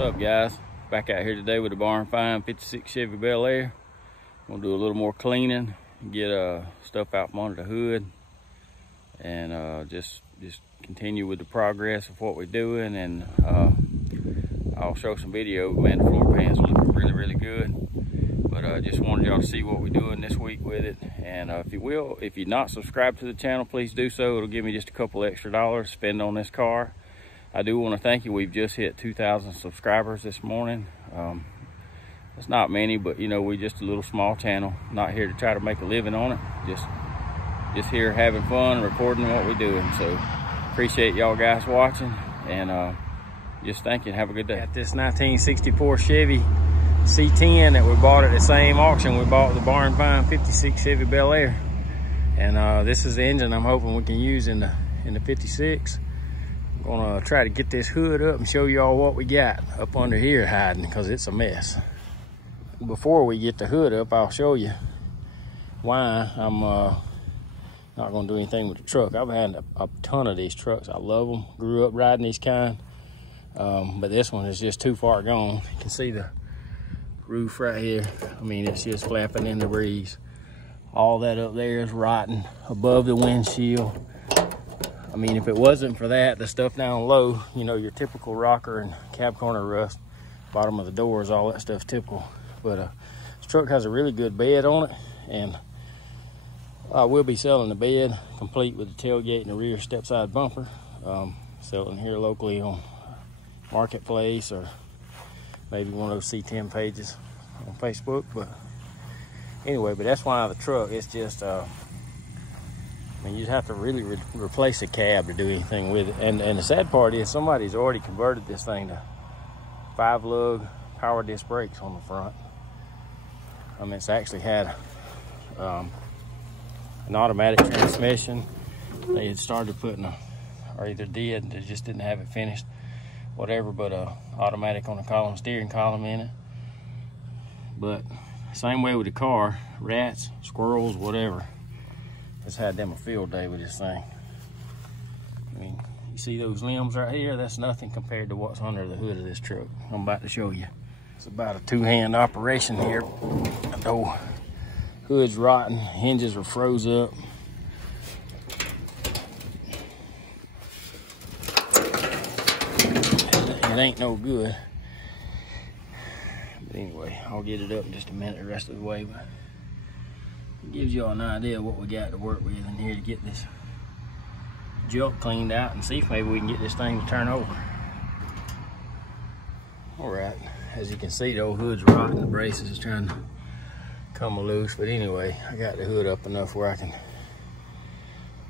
What's up, guys? Back out here today with the Barn Find 56 Chevy Bel-Air. Gonna do a little more cleaning, get stuff out from under the hood, and just continue with the progress of what we're doing. And I'll show some video. Man, the floor pans look really good. But I just wanted y'all to see what we're doing this week with it. And if you're not subscribed to the channel, please do so. It'll give me just a couple extra dollars to spend on this car. I do want to thank you. We've just hit 2,000 subscribers this morning. It's not many, but you know, we're just a little small channel. Not here to try to make a living on it. Just here having fun, recording what we're doing. So appreciate y'all guys watching, and just thank you and have a good day. Got this 1964 Chevy C-10 that we bought at the same auction we bought the Barn Find 56 Chevy Bel-Air. And this is the engine I'm hoping we can use in the 56. I'm gonna try to get this hood up and show y'all what we got up under here hiding, because it's a mess. Before we get the hood up, I'll show you why I'm not gonna do anything with the truck. I've had a ton of these trucks. I love them, grew up riding these kind. But this one is just too far gone. You can see the roof right here. I mean, it's just flapping in the breeze. All that up there is rotting above the windshield. I mean, if it wasn't for that, the stuff down low, you know, your typical rocker and cab corner rust, bottom of the doors, all that stuff's typical. But this truck has a really good bed on it, and I will be selling the bed complete with the tailgate and the rear step side bumper. Selling here locally on Marketplace or maybe one of those C-10 pages on Facebook. But anyway, but that's why the truck, it's just I mean, you'd have to really replace a cab to do anything with it. And the sad part is somebody's already converted this thing to 5-lug power disc brakes on the front. I mean, it's actually had an automatic transmission. They had started putting or either did, they just didn't have it finished, whatever, but automatic on the column, steering column in it. But same way with the car, rats, squirrels, whatever. Just had them a field day with this thing. I mean, you see those limbs right here? That's nothing compared to what's under the hood of this truck. I'm about to show you. It's about a two-hand operation here. The hood's rotten, hinges are froze up. It ain't no good. But anyway, I'll get it up in just a minute the rest of the way. But it gives y'all an idea of what we got to work with in here to get this junk cleaned out and see if maybe we can get this thing to turn over. All right, as you can see, the old hood's rotten. The braces is trying to come loose. But anyway, I got the hood up enough where I can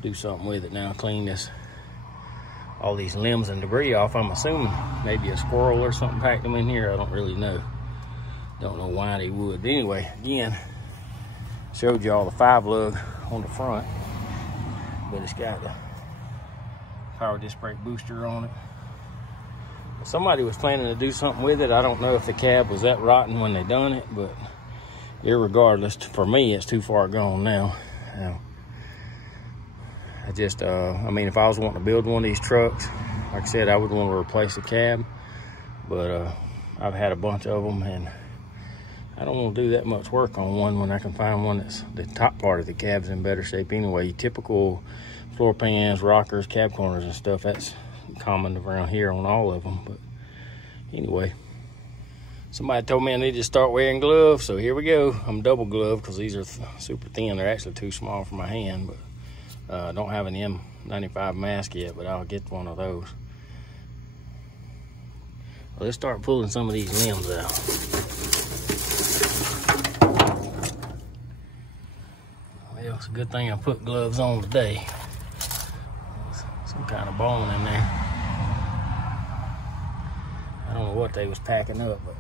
do something with it now, clean this, all these limbs and debris off. I'm assuming maybe a squirrel or something packed them in here. I don't really know. Don't know why they would. But anyway, again, showed you all the 5-lug on the front, but it's got the power disc brake booster on it. Somebody was planning to do something with it. I don't know if the cab was that rotten when they done it, but irregardless, for me, it's too far gone now. I mean, if I was wanting to build one of these trucks, like I said, I would want to replace the cab, but I've had a bunch of them, and I don't want to do that much work on one when I can find one that's the top part of the cab's in better shape anyway. Typical floor pans, rockers, cab corners and stuff, that's common around here on all of them. But anyway, somebody told me I need to start wearing gloves, so here we go. I'm double gloved because these are super thin. They're actually too small for my hand, but I don't have an N95 mask yet, but I'll get one of those. Well, let's start pulling some of these limbs out. Well, it's a good thing I put gloves on today. Some kind of bone in there. I don't know what they was packing up, but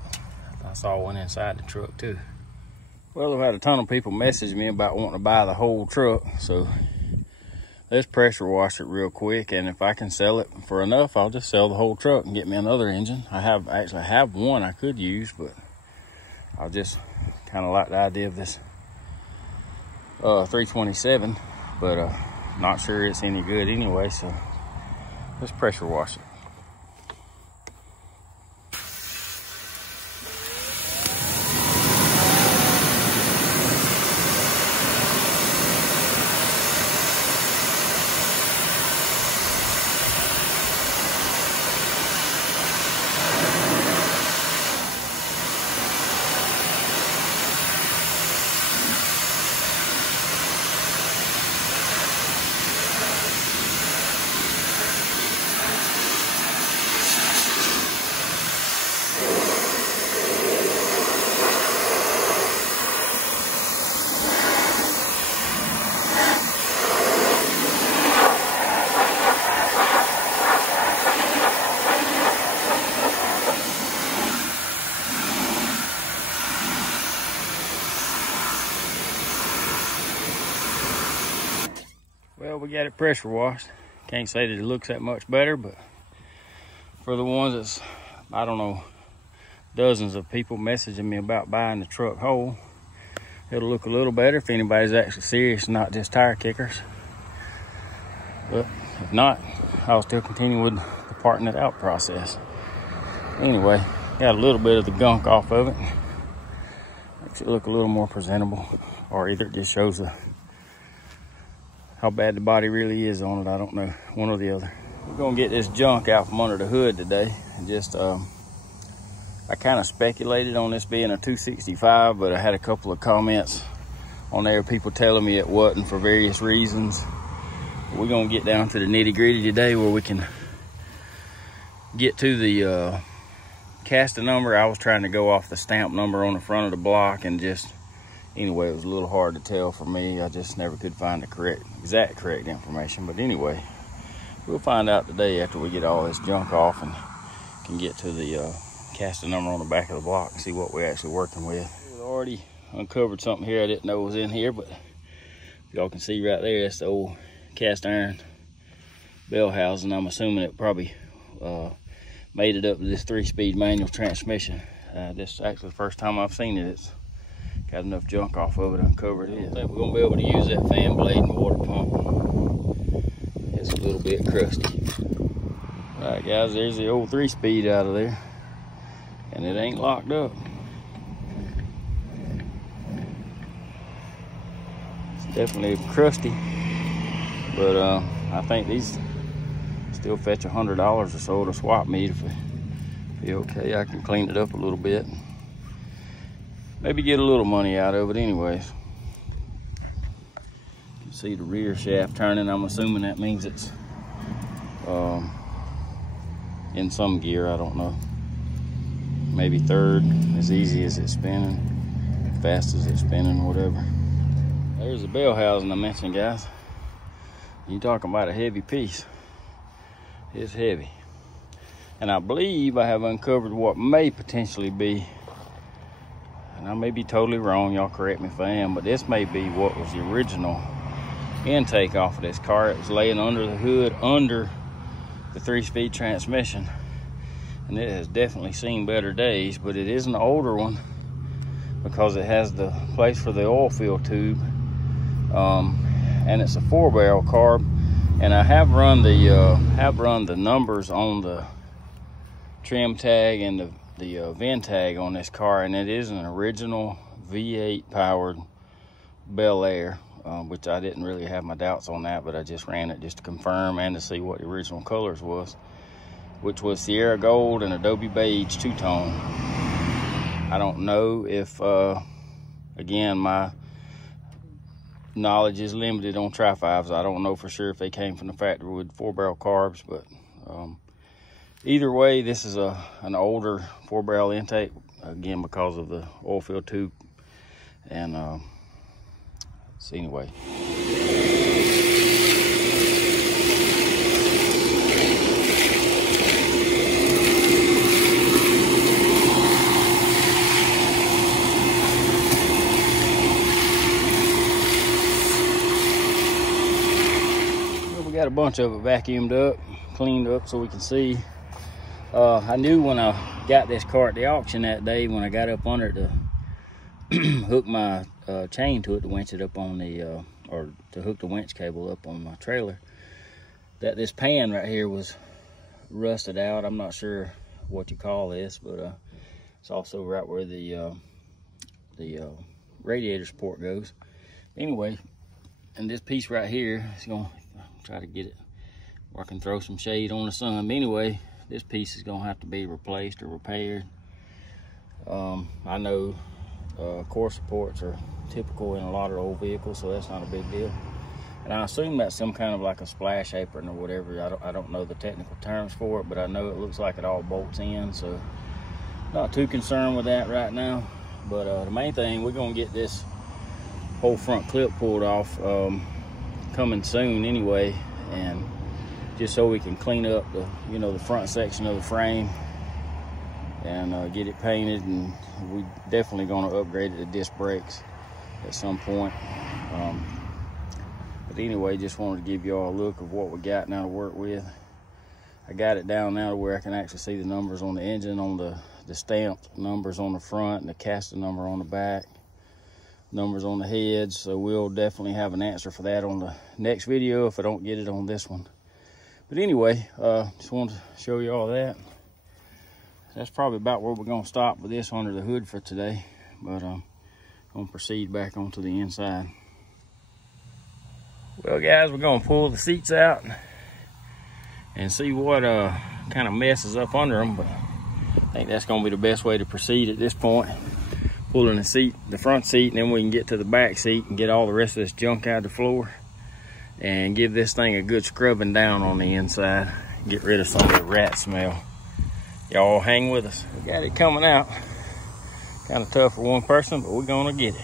I saw one inside the truck too. Well, I've had a ton of people message me about wanting to buy the whole truck, so let's pressure wash it real quick, and if I can sell it for enough, I'll just sell the whole truck and get me another engine. I actually have one I could use, but I just kind of like the idea of this 327, but not sure it's any good anyway, so let's pressure wash it. We got it pressure washed. Can't say that it looks that much better, but for the ones that's, I don't know, dozens of people messaging me about buying the truck whole, it'll look a little better if anybody's actually serious, not just tire kickers. But if not, I'll still continue with the parting it out process. Anyway, got a little bit of the gunk off of it. Makes it look a little more presentable, or either it just shows how bad the body really is on it. I don't know, one or the other. We're gonna get this junk out from under the hood today. And just, I kind of speculated on this being a 265, but I had a couple of comments on there, people telling me it wasn't for various reasons. We're gonna get down to the nitty gritty today where we can get to the casting number. I was trying to go off the stamp number on the front of the block, and just, anyway, it was a little hard to tell for me. I just never could find the exact correct information. But anyway, we'll find out today after we get all this junk off and can get to the casting number on the back of the block and see what we're actually working with. We've already uncovered something here I didn't know was in here, but y'all can see right there, that's the old cast iron bell housing. I'm assuming it probably made it up to this 3-speed manual transmission. This is actually the first time I've seen it. It's got enough junk off of it, uncovered it. I think we're gonna be able to use that fan blade and water pump. It's a little bit crusty. All right, guys, there's the old 3-speed out of there, and it ain't locked up. It's definitely crusty, but I think these still fetch $100 or so to swap me. If it be okay, I can clean it up a little bit, maybe get a little money out of it. Anyways, you can see the rear shaft turning. I'm assuming that means it's in some gear, I don't know, maybe third, as easy as it's spinning, fast as it's spinning, whatever. There's the bell housing I mentioned, guys. You talking about a heavy piece. It's heavy. And I believe I have uncovered what may potentially be, and I may be totally wrong, y'all correct me if I am, but this may be what was the original intake off of this car. It was laying under the hood, under the 3-speed transmission. And it has definitely seen better days, but it is an older one because it has the place for the oil fill tube. And it's a 4-barrel carb. And I have run the numbers on the trim tag and the VIN tag on this car, and it is an original V8 powered Bel-Air, which I didn't really have my doubts on that, but I just ran it just to confirm and to see what the original colors was, which was Sierra Gold and Adobe Beige two-tone. I don't know if, again, my knowledge is limited on Tri-5s. I don't know for sure if they came from the factory with 4-barrel carbs, but either way, this is an older 4-barrel intake, again, because of the oil fill tube. And so anyway, got a bunch of it vacuumed up, cleaned up so we can see. I knew when I got this car at the auction that day, when I got up under it to hook my chain to it, to winch it up on the, or to hook the winch cable up on my trailer, that this pan right here was rusted out. I'm not sure what you call this, but it's also right where the radiator support goes. Anyway, and this piece right here is gonna try to get it where I can throw some shade on the sun. But anyway, this piece is gonna have to be replaced or repaired. I know core supports are typical in a lot of old vehicles, so that's not a big deal. And I assume that's some kind of like a splash apron or whatever. I don't know the technical terms for it, but I know it looks like it all bolts in, so not too concerned with that right now. But the main thing, we're gonna get this whole front clip pulled off coming soon anyway, and just so we can clean up the, you know, the front section of the frame and get it painted. And we definitely going to upgrade it to disc brakes at some point. But anyway, just wanted to give y'all a look of what we got now to work with. I got it down now to where I can actually see the numbers on the engine, on the stamped numbers on the front, and the caster number on the back, numbers on the heads. So we'll definitely have an answer for that on the next video if I don't get it on this one. But anyway, just wanted to show you all that. That's probably about where we're gonna stop with this under the hood for today. But I'm gonna proceed back onto the inside. Well guys, we're gonna pull the seats out and see what kind of messes up under them. But I think that's gonna be the best way to proceed at this point. Pulling the front seat, and then we can get to the back seat and get all the rest of this junk out of the floor and give this thing a good scrubbing down on the inside. Get rid of some of the rat smell. Y'all hang with us. We got it coming out. Kind of tough for one person, but we're gonna get it.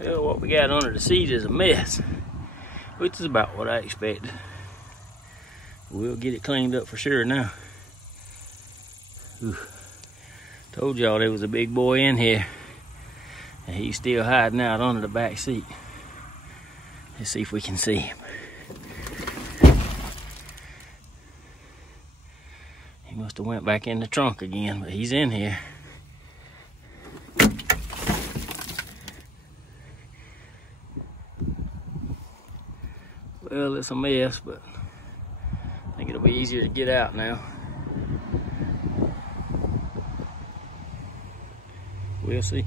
Well, what we got under the seat is a mess, which is about what I expected. We'll get it cleaned up for sure now. Ooh. Told y'all there was a big boy in here, and he's still hiding out under the back seat. Let's see if we can see him. He must have went back in the trunk again, but he's in here. Well, it's a mess, but I think it'll be easier to get out now. We'll see.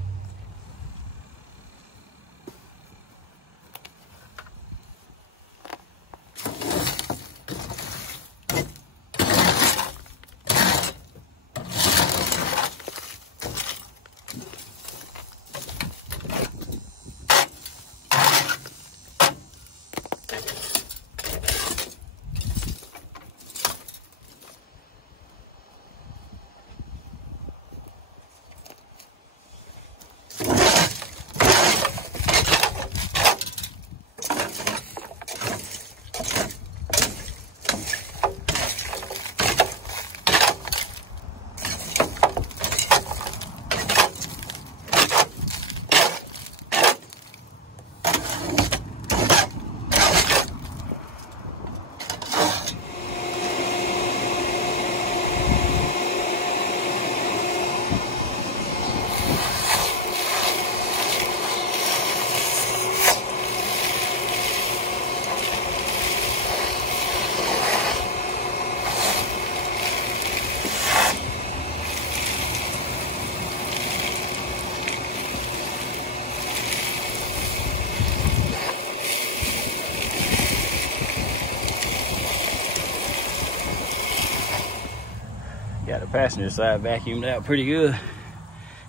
Got the passenger side vacuumed out pretty good,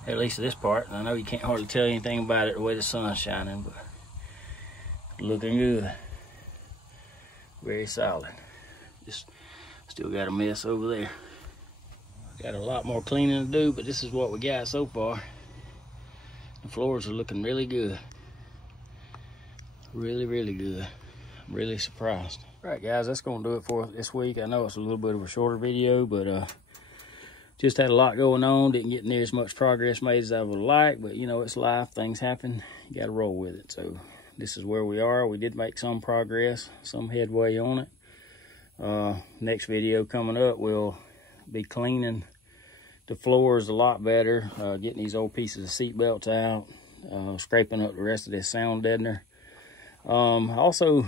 at least this part. And I know you can't hardly tell anything about it the way the sun's shining, but looking good. Very solid. Just still got a mess over there. Got a lot more cleaning to do, but this is what we got so far. The floors are looking really good. Really, really good. I'm really surprised. All right, guys, that's gonna do it for this week. I know it's a little bit of a shorter video, but just had a lot going on. Didn't get near as much progress made as I would like, but you know, it's life. Things happen. You gotta roll with it. So this is where we are. We did make some progress, some headway on it. Next video coming up, we'll be cleaning the floors a lot better, getting these old pieces of seat belts out, scraping up the rest of this sound deadener. Also,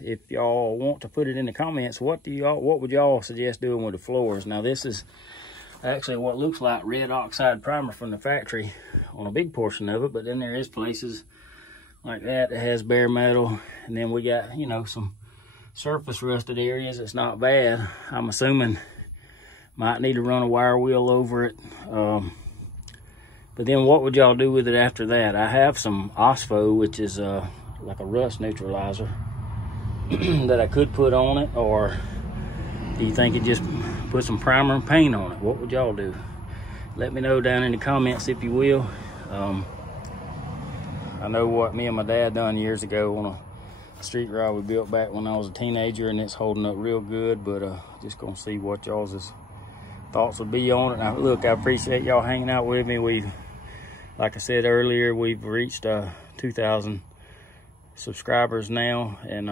if y'all want to put it in the comments, what would y'all suggest doing with the floors? Now, this is actually what looks like red oxide primer from the factory on a big portion of it, but then there is places like that has bare metal, and then we got, you know, some surface rusted areas. It's not bad. I'm assuming might need to run a wire wheel over it. But then what would y'all do with it after that? I have some OSFO, which is like a rust neutralizer that I could put on it, or do you think it just put some primer and paint on it? What would y'all do? Let me know down in the comments if you will. I know what me and my dad done years ago on a street rod we built back when I was a teenager, and it's holding up real good, but just gonna see what y'all's thoughts would be on it. Now, look, I appreciate y'all hanging out with me. Like I said earlier, we've reached 2,000 subscribers now, and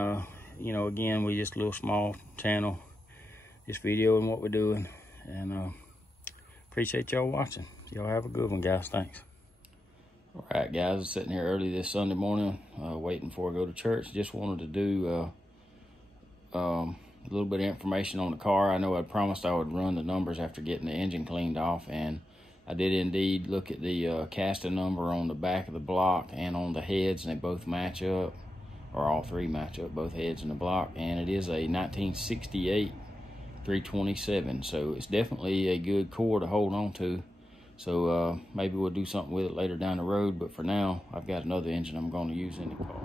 you know, again, we just a little small channel, just videoing what we're doing, and appreciate y'all watching. Y'all have a good one, guys. Thanks. All right, guys, I'm sitting here early this Sunday morning, waiting before I go to church. Just wanted to do a little bit of information on the car. I know I promised I would run the numbers after getting the engine cleaned off, and I did indeed look at the casting number on the back of the block and on the heads, and they both match up, or all three match up, both heads and the block, and it is a 1968 327, so it's definitely a good core to hold on to. So maybe we'll do something with it later down the road, but for now, I've got another engine I'm going to use in the car.